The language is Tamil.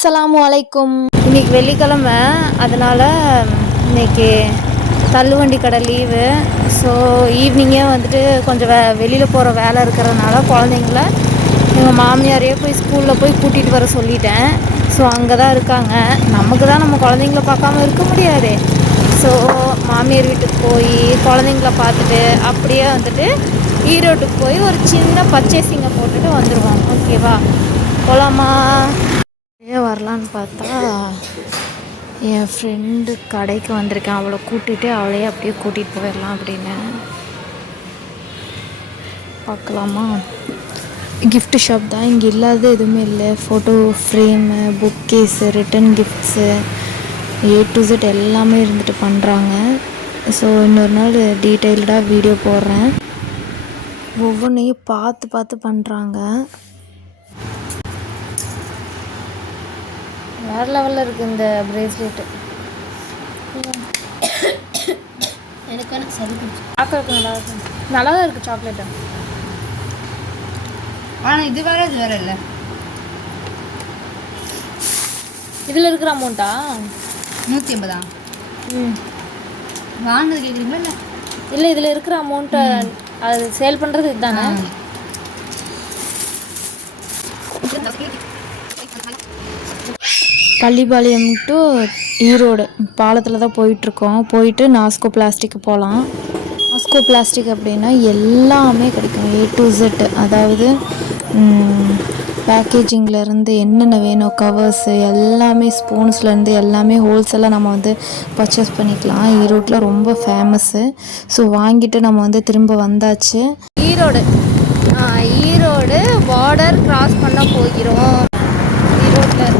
அஸ்ஸலாமு அலைக்கும். இன்றைக்கி வெள்ளிக்கிழமை, அதனால் இன்றைக்கி தள்ளுவண்டி கடை லீவு. ஸோ ஈவினிங்கே வந்துட்டு கொஞ்சம் வெளியில் போகிற வேலை இருக்கிறதுனால குழந்தைங்கள எங்கள் மாமியாரையே போய் ஸ்கூலில் போய் கூட்டிகிட்டு வர சொல்லிட்டேன். ஸோ அங்கே தான் இருக்காங்க. நமக்கு தான் நம்ம குழந்தைங்கள பார்க்காம இருக்க முடியாது. ஸோ மாமியார் வீட்டுக்கு போய் குழந்தைங்கள பார்த்துட்டு அப்படியே வந்துட்டு ஈரோட்டுக்கு போய் ஒரு சின்ன பர்ச்சேசிங்கை போட்டுட்டு வந்துடுவோம். ஓகேவா, போகலாமா? வரலான்னு பார்த்தா என் ஃப்ரெண்டு கடைக்கு வந்திருக்கேன். அவளை கூட்டிகிட்டு அவளையே அப்படியே கூட்டிகிட்டு போயிடலாம் அப்படின்னு பார்க்கலாமா. கிஃப்ட் ஷாப் தான், இங்கே இல்லாத எதுவுமே இல்லை. Photo frame, book case, return gifts, A to Z எல்லாமே இருந்துட்டு பண்ணுறாங்க. ஸோ இன்னொரு நாள் டீட்டெயில்டாக வீடியோ போடுறேன். ஒவ்வொன்றையும் பார்த்து பார்த்து பண்ணுறாங்க. வேறு லெவலில் இருக்குது இந்த ப்ரேஸ்லெட்டு. எனக்கு வேணும் சரி சாக்லேட் நல்லா தான் இருக்குது சாக்லேட்டு. ஆனால் இது வேறு இது வேறு இல்லை. இதில் இருக்கிற அமௌண்ட்டா 150? வாங்கினது கேட்குறீங்களா? இல்லை இல்லை, இதில் இருக்கிற அமௌண்ட்டை அது சேல் பண்ணுறது இதுதானே? பள்ளிப்பாளையம் டு ஈரோடு பாலத்தில் தான் போயிட்டுருக்கோம். போயிட்டு நாஸ்கோ பிளாஸ்டிக்கு போகலாம். நாஸ்கோ பிளாஸ்டிக் அப்படின்னா எல்லாமே கிடைக்கும், A to Z. அதாவது பேக்கேஜிங்லேருந்து என்னென்ன வேணும், கவர்ஸு எல்லாமே, ஸ்பூன்ஸ்லேருந்து எல்லாமே ஹோல்சேலாக நம்ம வந்து பர்ச்சேஸ் பண்ணிக்கலாம். ஈரோட்டில் ரொம்ப ஃபேமஸ்ஸு. ஸோ வாங்கிட்டு நம்ம வந்து திரும்ப வந்தாச்சு. ஈரோடு பார்டர் கிராஸ் பண்ண போகிறோம். ஈரோட்டில்